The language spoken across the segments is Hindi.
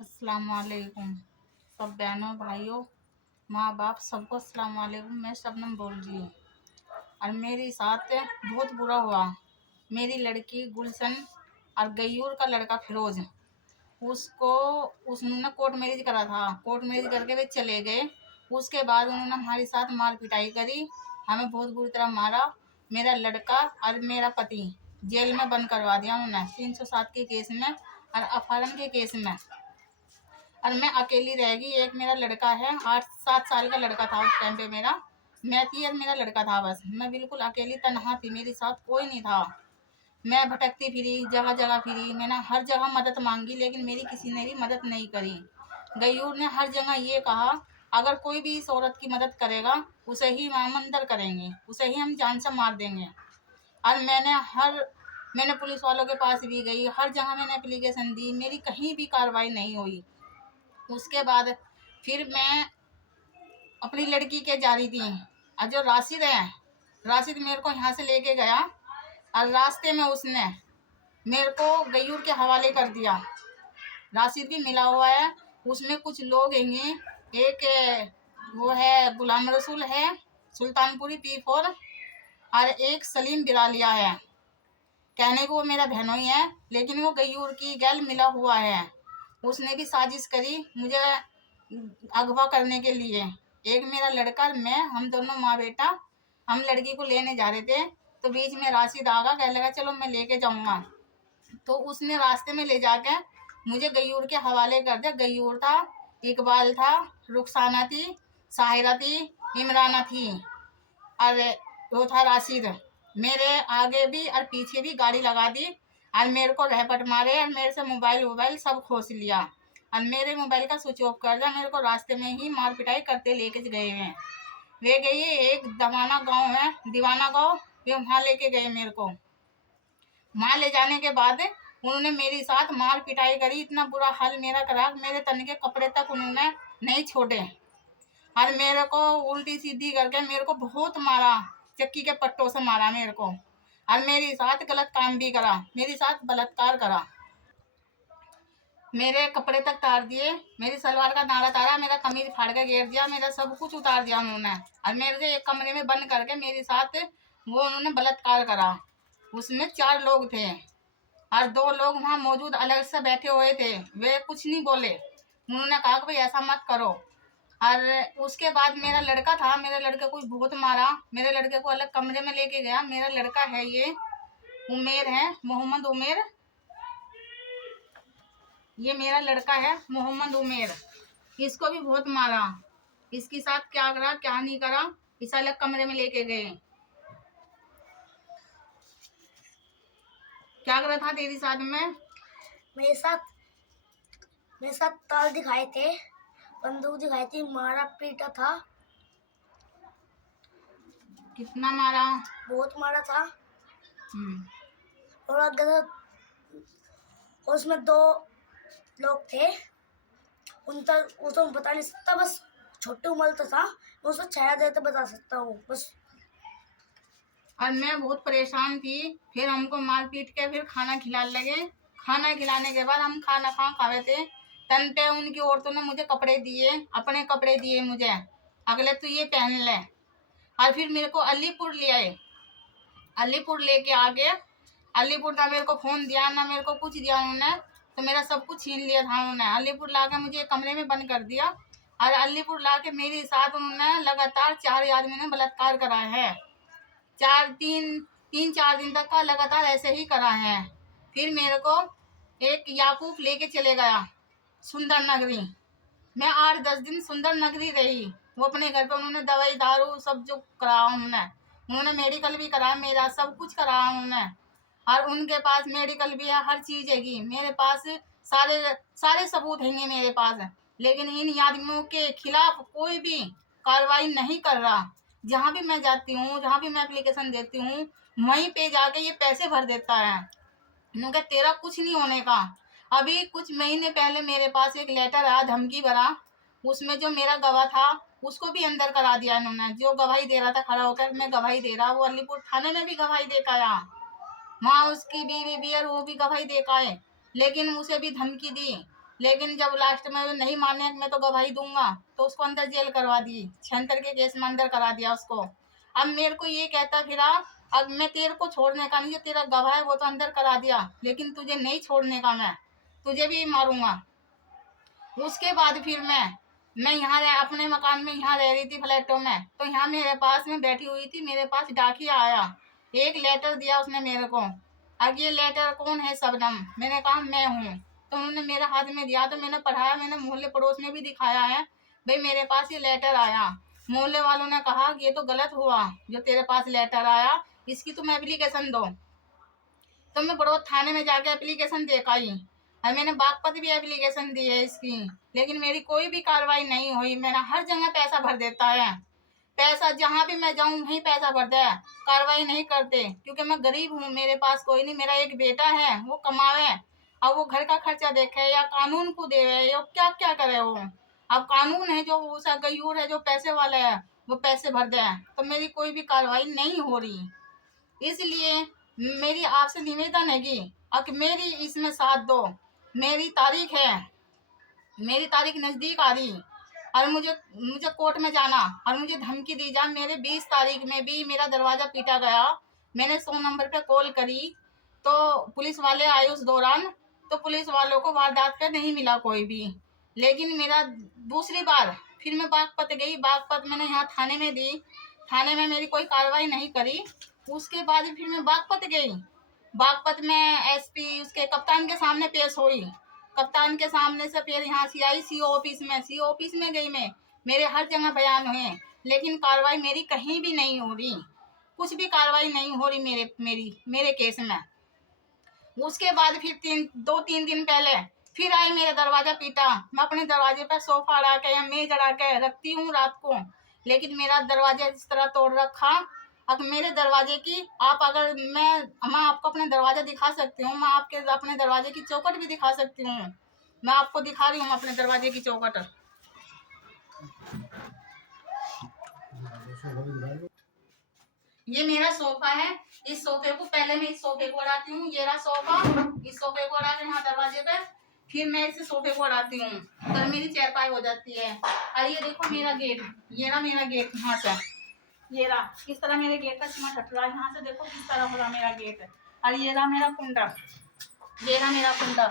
अस्सलाम वालेकुम सब बहनों भाइयों माँ बाप सबको अस्सलाम वालेकुम। मैं शबनम बोल रही हूँ और मेरे साथ बहुत बुरा हुआ। मेरी लड़की गुलशन और गयूर का लड़का फिरोज, उसको उसने कोर्ट मैरिज करा था। कोर्ट मैरिज करके वे चले गए। उसके बाद उन्होंने हमारे साथ मार पिटाई करी, हमें बहुत बुरी तरह मारा। मेरा लड़का और मेरा पति जेल में बंद करवा दिया उन्होंने 307 के केस में और अपहरण के केस में। और मैं अकेली रह गई। एक मेरा लड़का है, 8-7 साल का लड़का था उस टाइम पे। मैं थी और मेरा लड़का था, बस मैं बिल्कुल अकेली तनहा थी, मेरे साथ कोई नहीं था। मैं भटकती फिरी, जगह जगह फिरी, मैंने हर जगह मदद मांगी लेकिन मेरी किसी ने भी मदद नहीं करी। गयूर ने हर जगह ये कहा अगर कोई भी इस औरत की मदद करेगा उसे ही हम अंदर करेंगे, उसे ही हम जान से मार देंगे। और मैंने पुलिस वालों के पास भी गई, हर जगह मैंने एप्लीकेशन दी, मेरी कहीं भी कार्रवाई नहीं हुई। उसके बाद फिर मैं अपनी लड़की के जा रही थी और जो राशिद है, राशिद मेरे को यहाँ से लेके गया और रास्ते में उसने मेरे को गयूर के हवाले कर दिया। राशिद भी मिला हुआ है, उसमें कुछ लोग हैं। एक वो है गुलाम रसूल है, सुल्तानपुरी P4, और एक सलीम बिरालिया है। कहने को वो मेरा बहनोई है लेकिन वो गयूर की गैल मिला हुआ है। उसने भी साजिश करी मुझे अगवा करने के लिए। एक मेरा लड़का और मैं, हम दोनों माँ बेटा, हम लड़की को लेने जा रहे थे तो बीच में राशिद आगा, कहने लगा चलो मैं लेके जाऊंगा। तो उसने रास्ते में ले जाके मुझे गयूर के हवाले कर दिया। गयूर था, इकबाल था, रुखसाना थी, साहिरा थी, इमराना थी और वो था राशिद। मेरे आगे भी और पीछे भी गाड़ी लगा दी और मेरे को रहपट मारे और मेरे से मोबाइल सब खोस लिया और मेरे मोबाइल का स्विच ऑफ कर दिया। मेरे को रास्ते में ही मार पिटाई करते लेके गए हैं। वे गई एक दवाना गांव है, दीवाना गांव, वे वहाँ लेके गए मेरे को। वहाँ ले जाने के बाद उन्होंने मेरे साथ मार पिटाई करी, इतना बुरा हाल मेरा करा, मेरे तन के कपड़े तक उन्होंने नहीं छोड़े और मेरे को उल्टी सीधी करके मेरे को बहुत मारा, चक्की के पट्टों से मारा मेरे को और मेरे साथ गलत काम भी करा, मेरे साथ बलात्कार करा। मेरे कपड़े तक तार दिए, मेरी सलवार का नाड़ा तारा, मेरा कमीज फाड़ के घेर दिया, मेरा सब कुछ उतार दिया उन्होंने और मेरे से एक कमरे में बंद करके मेरे साथ वो उन्होंने बलात्कार करा। उसमें 4 लोग थे और 2 लोग वहाँ मौजूद अलग से बैठे हुए थे। वे कुछ नहीं बोले, उन्होंने कहा कि भाई ऐसा मत करो। और उसके बाद मेरा लड़का था, मेरे लड़के को बहुत मारा, मेरे लड़के को अलग कमरे में लेके गया। मेरा लड़का है ये उमेर है, मोहम्मद उमेर, ये मेरा लड़का है मोहम्मद उमेर। इसको भी बहुत मारा, इसके साथ क्या करा क्या नहीं करा, इस अलग कमरे में लेके गए। क्या करा था तेरे साथ में? मेरे साथ मेरे साथ ताल दिखाए थे, बंदूक दिखाई थी, मारा पीटा था। कितना मारा? बहुत मारा था। और अगर उसमें 2 लोग थे, उनका वो तो बता नहीं सकता, बस छोटी उम्र तो था, मैं उसको छाया देते बता सकता हूँ बस। और मैं बहुत परेशान थी। फिर हमको मार पीट के फिर खाना खिलाने लगे। खाना खिलाने के बाद हम खाना खावे थे, तन पे उनकी औरतों ने मुझे कपड़े दिए, अपने कपड़े दिए मुझे, अगले तो ये पहन ले। और फिर मेरे को अलीपुर ले आए। अलीपुर लेके आ गए। अलीपुर ना मेरे को फोन दिया ना मेरे को कुछ दिया उन्होंने, तो मेरा सब कुछ छीन लिया था उन्होंने। अलीपुर ला के मुझे एक कमरे में बंद कर दिया और अलीपुर ला के मेरे साथ उन्होंने लगातार 4 आदमी ने बलात्कार करा है। 3-4 दिन तक का लगातार ऐसे ही करा है। फिर मेरे को एक याकूब लेके चले गया सुंदर नगरी। मैं 8-10 दिन सुंदर नगरी रही। वो अपने घर पे उन्होंने दवाई दारू सब जो कराया उन्होंने मेडिकल भी कराया, मेरा सब कुछ कराया उन्होंने। और उनके पास मेडिकल भी है, हर चीज हैगी मेरे पास, सारे सारे सबूत हैं मेरे पास। लेकिन इन आदमियों के खिलाफ कोई भी कार्रवाई नहीं कर रहा। जहाँ भी मैं जाती हूँ, जहाँ भी मैं एप्लीकेशन देती हूँ, वहीं पे जाके ये पैसे भर देता है। उन्होंने तेरा कुछ नहीं होने का। अभी कुछ महीने पहले मेरे पास एक लेटर आया धमकी भरा, उसमें जो मेरा गवाह था उसको भी अंदर करा दिया इन्होंने। जो गवाही दे रहा था खड़ा होकर, मैं गवाही दे रहा, वो अलीपुर थाने में भी गवाही दे के आया, वहाँ उसकी बीवी भी है, वो भी गवाही दे के आए, लेकिन उसे भी धमकी दी लेकिन जब लास्ट में वो नहीं माने कि मैं तो गवाही दूंगा, तो उसको अंदर जेल करवा दी, 76 के केस में अंदर करा दिया उसको। अब मेरे को ये कहता फिरा, अब मैं तेरे को छोड़ने का नहीं, जो तेरा गवाह है वो तो अंदर करा दिया, लेकिन तुझे नहीं छोड़ने का, मैं तुझे भी मारूंगा। उसके बाद फिर मैं यहाँ अपने मकान में यहाँ रह रही थी फ्लैटों में, तो यहाँ मेरे पास में बैठी हुई थी, मेरे पास डाकिया आया, एक लेटर दिया उसने मेरे को। अब ये लेटर कौन है शबनम, मैंने कहा मैं हूँ, तो उन्होंने मेरे हाथ में दिया, तो मैंने पढ़ाया, मैंने मोहल्ले पड़ोस में भी दिखाया है, भाई मेरे पास ये लेटर आया। मोहल्ले वालों ने कहा ये तो गलत हुआ जो तेरे पास लेटर आया, इसकी तुम एप्लीकेशन दो। तो मैं बड़ौद थाने में जाके एप्लीकेशन दे के आई, और मैंने बागपत भी एप्लीकेशन दी है इसकी, लेकिन मेरी कोई भी कार्रवाई नहीं हुई। मेरा हर जगह पैसा भर देता है, पैसा जहाँ भी मैं जाऊँ वहीं पैसा भर दे, कार्रवाई नहीं करते, क्योंकि मैं गरीब हूँ, मेरे पास कोई नहीं, मेरा एक बेटा है वो कमावे, अब वो घर का खर्चा देखे या कानून को देवे या क्या क्या करे वो। अब कानून है जो उसका गयूर है, जो पैसे वाला है वो पैसे भर दे, तो मेरी कोई भी कार्रवाई नहीं हो रही। इसलिए मेरी आपसे निवेदन है कि अब मेरी इसमें साथ दो। मेरी तारीख है, मेरी तारीख नज़दीक आ रही, और मुझे मुझे कोर्ट में जाना, और मुझे धमकी दी जा। मेरे 20 तारीख में भी मेरा दरवाज़ा पीटा गया, मैंने 100 नंबर पे कॉल करी, तो पुलिस वाले आए उस दौरान, तो पुलिस वालों को वारदात पे नहीं मिला कोई भी। लेकिन मेरा दूसरी बार फिर मैं बागपत गई, बागपत मैंने यहाँ थाने में दी, थाने में मेरी कोई कार्रवाई नहीं करी। उसके बाद फिर मैं बागपत गई, बागपत में एसपी उसके कप्तान के सामने पेश हुई, कप्तान के सामने से फिर यहाँ सी आई सी ऑफिस में गई मैं, मेरे हर जगह बयान हुए, लेकिन कार्रवाई मेरी कहीं भी नहीं हो रही, कुछ भी कार्रवाई नहीं हो रही मेरे केस में। उसके बाद फिर 2-3 दिन पहले फिर आई, मेरा दरवाजा पीटा। मैं अपने दरवाजे पर सोफा अड़ा के या मेज अड़ा के रखती हूँ रात को, लेकिन मेरा दरवाजा इस तरह तोड़ रखा। अब मेरे दरवाजे की आप अगर मैं आपको अपने दरवाजा दिखा सकती हूँ, मैं आपके अपने दरवाजे की चौखट भी दिखा सकती हूँ। मैं आपको दिखा रही हूँ अपने दरवाजे की चौखट। ये मेरा सोफा है, इस सोफे को पहले मैं इस सोफे को उड़ाती हूँ, ये रहा सोफा, इस सोफे को उड़ा के यहाँ दरवाजे पे, फिर मैं इस सोफे को उड़ाती हूँ, तो मेरी चरपाई हो जाती है। और ये देखो मेरा गेट, ये रहा मेरा गेट, यहाँ से ये रहा, किस तरह मेरे गेट का सीमा हट रहा है, यहाँ से देखो किस तरह हो रहा मेरा गेट। और ये रहा मेरा कुंडा, ये रहा मेरा कुंडा,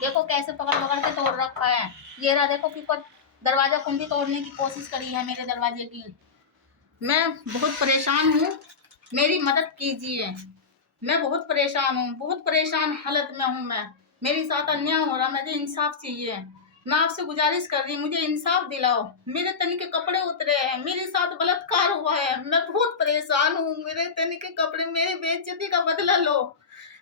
देखो कैसे पकड़ पकड़ के तोड़ रखा है। ये रहा देखो कि दरवाजा कुंडी तोड़ने की कोशिश करी है मेरे दरवाजे की। मैं बहुत परेशान हूँ, मेरी मदद कीजिए, मैं बहुत परेशान हूँ, बहुत परेशान हालत में हूँ मैं, मेरे साथ अन्याय हो रहा, मुझे इंसाफ चाहिए। मैं आपसे गुजारिश कर रही हूँ, मुझे इंसाफ दिलाओ, मेरे तन के कपड़े उतरे हैं, मेरे साथ बलात्कार हुआ है, मैं बहुत परेशान हूँ, मेरे तन के कपड़े, मेरी बेइज्जती का बदला लो।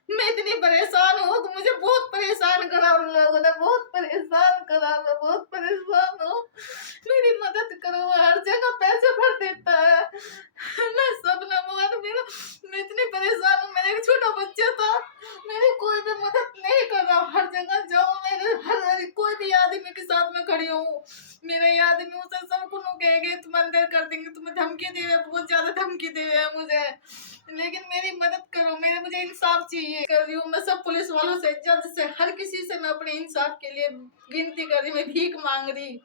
मैं इतनी परेशान हूँ, तो मुझे बहुत परेशान करा उन लोगों ने, बहुत परेशान करा, मैं बहुत परेशान हूँ, मेरी मदद करो। हर जगह पैसे भर देता है, मैं सब न मेरा, मैं इतनी परेशान हूँ, मेरा एक छोटा बच्चा था, मेरी कोई भी मदद नहीं कर रहा। हर जगह जाऊँ, मेरे हर कोई भी आदमी के साथ में खड़ी हूँ, मेरे आदमी उसे सबको कहेंगे तुम अंदर कर देंगे, तुम्हें धमकी दे, बहुत ज्यादा धमकी दे मुझे, लेकिन मेरी मदद करो, मुझे इंसाफ चाहिए। कर रही हूँ मैं सब पुलिस वालों से, जज से, हर किसी से मैं अपने इंसाफ के लिए विनती कर रही, मैं भीख मांग रही,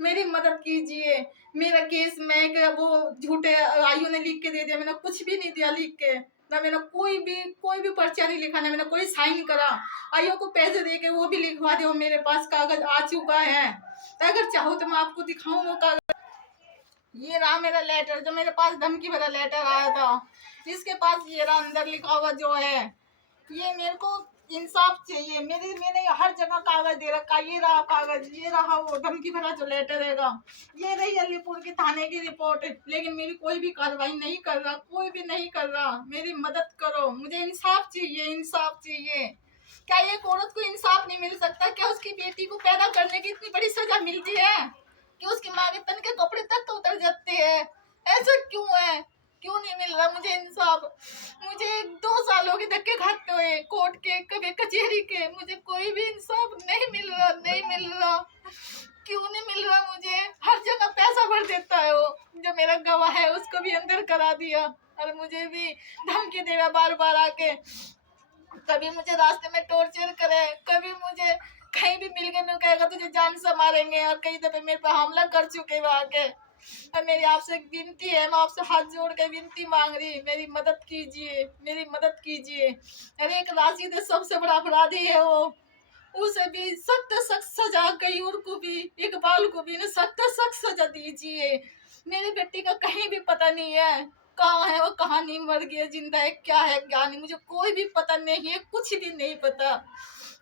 मेरी मदद कीजिए। मेरा केस मैं वो झूठे आयु ने लिख के दे दिया, मैंने कुछ भी नहीं दिया लिख के, ना मैंने कोई भी पर्चा नहीं लिखा, ना मैंने कोई साइन करा। आयु को पैसे दे के वो भी लिखवा दो, मेरे पास कागज आ चुका है, अगर चाहो तो मैं आपको दिखाऊं वो कागज। ये रहा मेरा लेटर, जो मेरे पास धमकी भरा लेटर आया था, इसके पास ये रहा अंदर लिखा हुआ जो है, ये मेरे को इंसाफ चाहिए। मैंने हर जगह कागज दे रखा, ये रहा कागज, ये रहा वो धमकी भरा जो लेटर रहेगा, ये रही अलीपुर की थाने की रिपोर्ट, लेकिन मेरी कोई भी कार्रवाई नहीं कर रहा, कोई भी नहीं कर रहा। मेरी मदद करो, मुझे इंसाफ चाहिए, इंसाफ चाहिए। क्या एक औरत को इंसाफ नहीं मिल सकता? क्या उसकी बेटी को पैदा करने की इतनी बड़ी सजा मिलती है कि उसकी माँ के तन के कपड़े तक उतर जाते हैं? ऐसा क्यों है? क्यों नहीं मिल रहा मुझे इंसाफ? मुझे 2 सालों के धक्के खाते हुए कोर्ट के, कभी कचहरी के, मुझे कोई भी इंसाफ नहीं मिल रहा, नहीं मिल रहा। क्यों नहीं मिल रहा मुझे? हर जगह पैसा भर देता है वो, जो मेरा गवाह है उसको भी अंदर करा दिया, और मुझे भी धमकी दे रहा बार बार आके, कभी मुझे रास्ते में टॉर्चर करे, कभी मुझे कहीं भी मिल मारेंगे, मैं कहेगा तुझे जान से मारेंगे। और कई दफे मेरे पे हमला कर चुके वहां के। और मेरी आपसे एक विनती है, मैं आपसे हाथ जोड़ के विनती मांग रही, मेरी मदद कीजिए, मेरी मदद कीजिए। अरे एक राशिद है, सबसे बड़ा अपराधी है वो, उसे भी सख्त सख्त सजा, कयूर को भी, इकबाल को भी सख्त सख्त सजा दीजिए। मेरी बेटी का कहीं भी पता नहीं है, कहाँ है वो, कहाँ नहीं, मर गया, जिंदा है, क्या है क्या नहीं, मुझे कोई भी पता नहीं है, कुछ भी नहीं पता।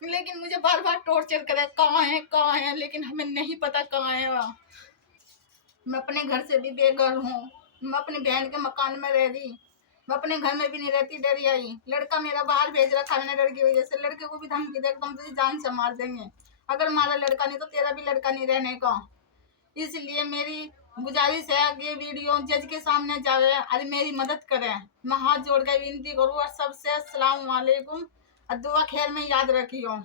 लेकिन मुझे बार बार टॉर्चर करे, कहाँ है, लेकिन हमें नहीं पता कहाँ है वो। मैं अपने घर से भी बेघर हूँ, मैं अपनी बहन के मकान में रह रही, मैं अपने घर में भी नहीं रहती, डरी आई। लड़का मेरा बाहर भेज रखा मैंने डर की वजह से। लड़के को भी धमकी दे, एकदम तुझे जान से मार देंगे, अगर हमारा लड़का नहीं तो तेरा भी लड़का नहीं रहने का। इसलिए मेरी गुजारिश है कि ये वीडियो जज के सामने जावे और मेरी मदद करें। मैं हाथ जोड़ कर विनती करूँ और सबसे अस्सलाम वालेकुम और दुआ खैर में याद रखियो।